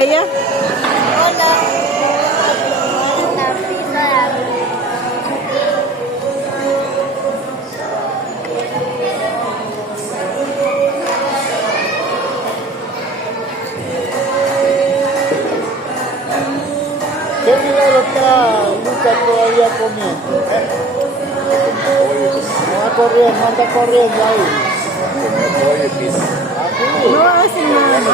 Ella. Hola. La pizza. ¿Qué milagro está Lucas todavía comiendo? Anda corriendo ahí. No hacen nada.